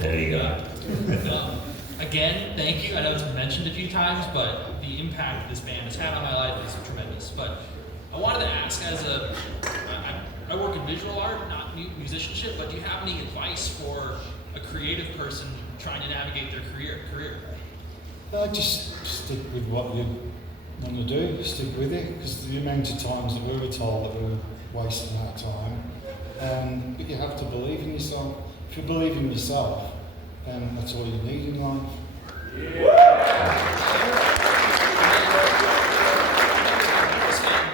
There you go. Again, thank you. I know it's been mentioned a few times, but the impact this band has had on my life is tremendous. But I wanted to ask, I work in visual art, not musicianship, but do you have any advice for a creative person trying to navigate their career? Just stick with what you want to do, stick with it, because the amount of times that we were told that we were wasting our time, but you have to believe in yourself. If you believe in yourself, then that's all you need in life.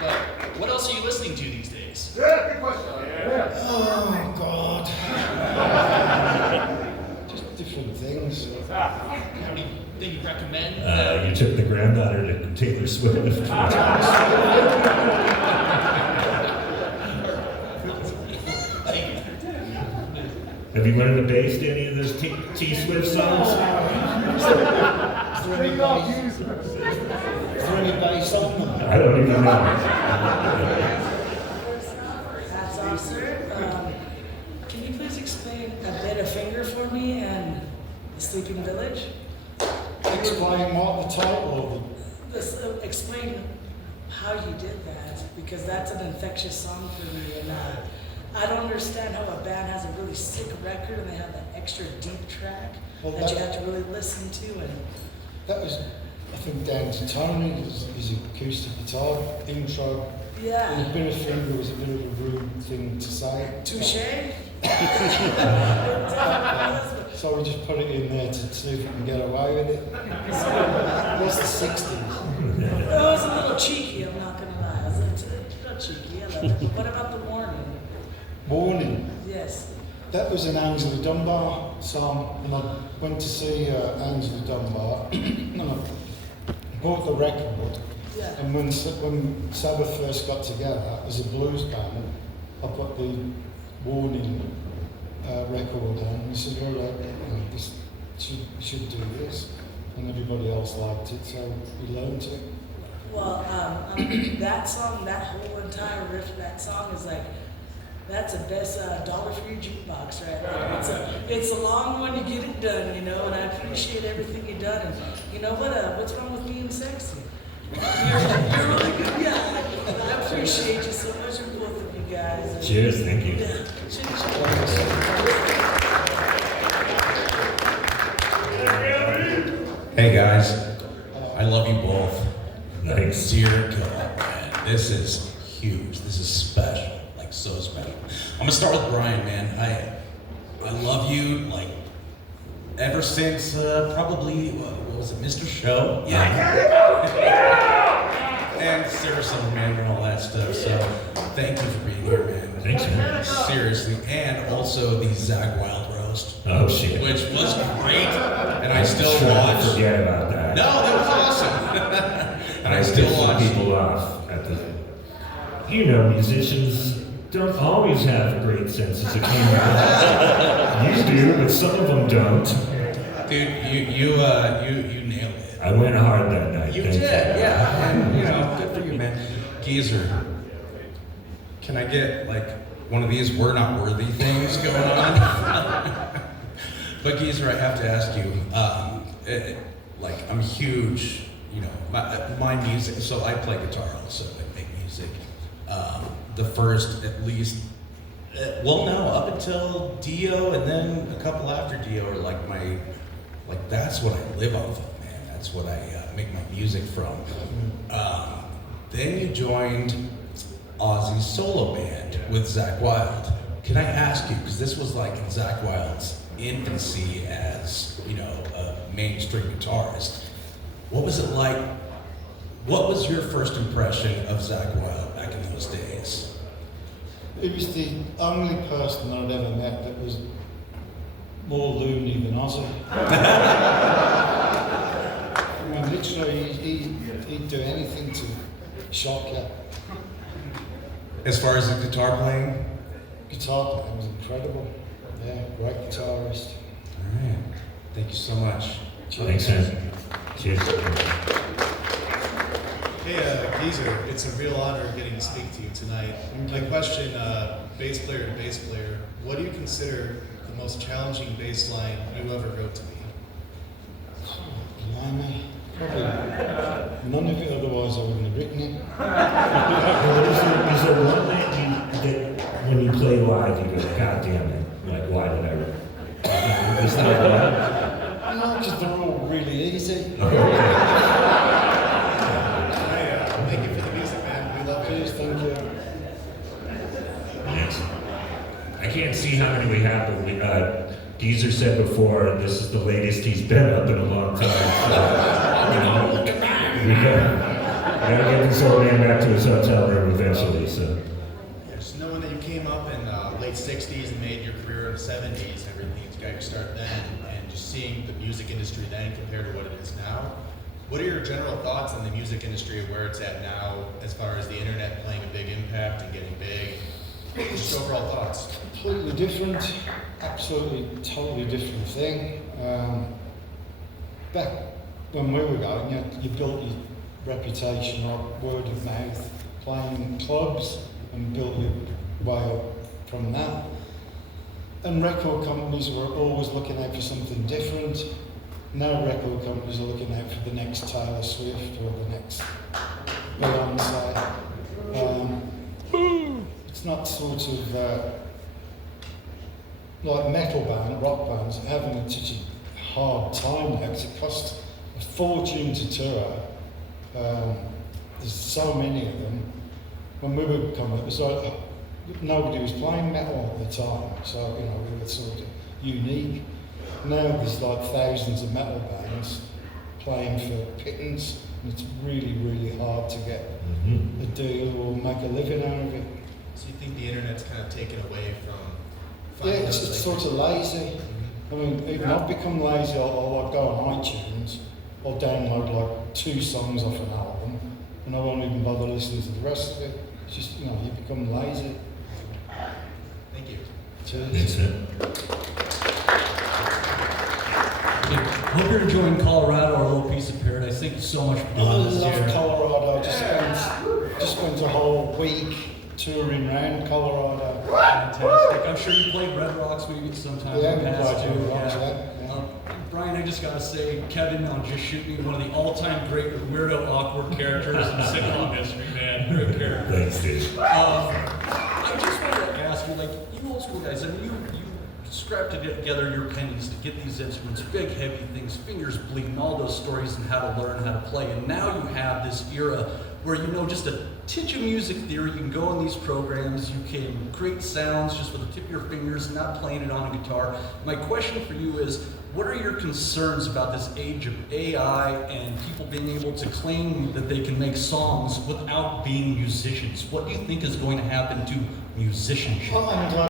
But what else are you listening to these days? Yeah, good question. Oh God. Just different things. Anything you recommend? You took the granddaughter to Taylor Swift. Have you learned the bass to any of those T Swift songs? Is there any bass on them? I don't even know. That's awesome. Can you please explain a bit of finger for me and the Sleeping Village? Explain what the title of Explain how you did that, because that's an infectious song for me, and I don't understand how a band has a really sick record and they have that extra deep track that you have to really listen to. And that was, I think, down to Tony, his acoustic guitar intro. yeah, And a bit of finger was a bit of a rude thing to say. touche. So we just put it in there to see if we can get away with it. It was the 60s. It was a little cheeky, I'm not gonna lie. It was not cheeky. I love it. What about the warning? Warning. Yes. That was an Angela Dunbar song, and I went to see Angela Dunbar, and I bought the record. Yeah. And when Sabbath first got together as a blues band, I put the Warning record on, and he said, "Well, this should do this," and everybody else liked it, so we learned it. Well, that song, that whole entire riff of that song is like, that's the best dollar for your jukebox right there. It's a long one to get it done, you know, and I appreciate everything you've done. And you know what? What's wrong with being sexy? You're a really good guy. I appreciate you so much, and both of you guys. And, Cheers, thank you. Yeah. Cheers. Hey guys, I love you both. Thanks. Dear God, man, this is huge. This is special, like so special. I'm gonna start with Brian, man. I love you, like ever since probably what was it, Mr. Show? Yeah. And Sarah Silverman and all that stuff. So thank you for being here, man. Thanks, man. Seriously, and also the Zach Wild roast. Oh shit. Which was great, and I still Try to watch. forget about that. No, that was awesome. And I still Piss watch. people off at the. You know, musicians don't always have great senses of humor. You do, but some of them don't. Dude, you nailed it. I went hard that night. You thank did, yeah. And you know, good for you, man. Geezer, can I get like one of these "we're not worthy" things going on? But Geezer, I have to ask you. Like, I'm huge. You know, my music. So I play guitar also and make music. The first, at least. Well, no, up until Dio, and then a couple after Dio are like my. Like, that's what I live off of, man. That's what I make my music from. Then you joined Ozzy's solo band with Zach Wild. Can I ask you, because this was like in Zach Wild's infancy as, you know, a mainstream guitarist, what was it like? What was your first impression of Zach Wild back in those days? It was the only person I'd ever met that was more loony than Ozzy. I mean, literally, he'd do anything to shock you. As far as the guitar playing? Guitar playing was incredible. Yeah, great guitarist. All right. Thank you so much. Thanks, man. Cheers. Hey, Geezer, it's a real honor getting to speak to you tonight. My question, bass player to bass player, what do you consider the most challenging bass line you ever wrote to me? Blimey. Probably none of it, otherwise I wouldn't have written it. Well, is there one that when you play live, you go, God damn it, like, why did I write it? Is there one? No, because they're all really easy. Thank you for the music, man. We love Please, it. thank you. Yes. I can't see how many we have, but Geezer said before, this is the latest he's been up in a long time. So, we gotta get this old man back to his hotel room eventually, so. Yeah, just knowing that you came up in the late 60s and made your career in the 70s, everything's got your start then, and just seeing the music industry then compared to what it is now. What are your general thoughts on the music industry and where it's at now as far as the internet playing a big impact and getting big? Just your overall thoughts. Completely different, absolutely, totally different thing. Back when we were going, you built your reputation on word of mouth, playing in clubs, and built your way up from that. And record companies were always looking out for something different. Now record companies are looking out for the next Taylor Swift or the next Beyonce. It's not sort of like metal band, rock bands are having such a hard time now because it costs a fortune to tour. There's so many of them. When we were coming, it was like nobody was playing metal at the time, so you know we were sort of unique. Now there's like thousands of metal bands playing for pittance, and it's really, really hard to get a deal or make a living out of it. So you think the internet's kind of taken away from Yeah, finding it's those, sort of lazy. I mean, even I've become lazy. I'll like go on iTunes, I'll download like 2 songs off an album, and I won't even bother listening to the rest of it. It's just, you know, you become lazy. Thank you. Cheers. That's it. Hope you're enjoying Colorado, our little piece of paradise. Thank you so much for I doing this love here. Colorado. Just spent a whole week touring around Colorado. Fantastic. I'm sure you played Red Rocks maybe sometime Yeah, in the we past played too. Red Rocks, Yeah. yeah. Brian, I just gotta say, Kevin on Just Shoot Me, one of the all-time great weirdo awkward characters in sitcom history, man. Great character. Thanks, dude. I just wanted to ask you, like, you old school guys, I mean, you scrapped together your pennies to get these instruments, big, heavy things, fingers bleeding, all those stories and how to learn how to play. And now you have this era where you know just a tinge of music theory. You can go in these programs, you can create sounds just with the tip of your fingers, not playing it on a guitar. My question for you is, what are your concerns about this age of AI and people being able to claim that they can make songs without being musicians? What do you think is going to happen to musicianship? I'm glad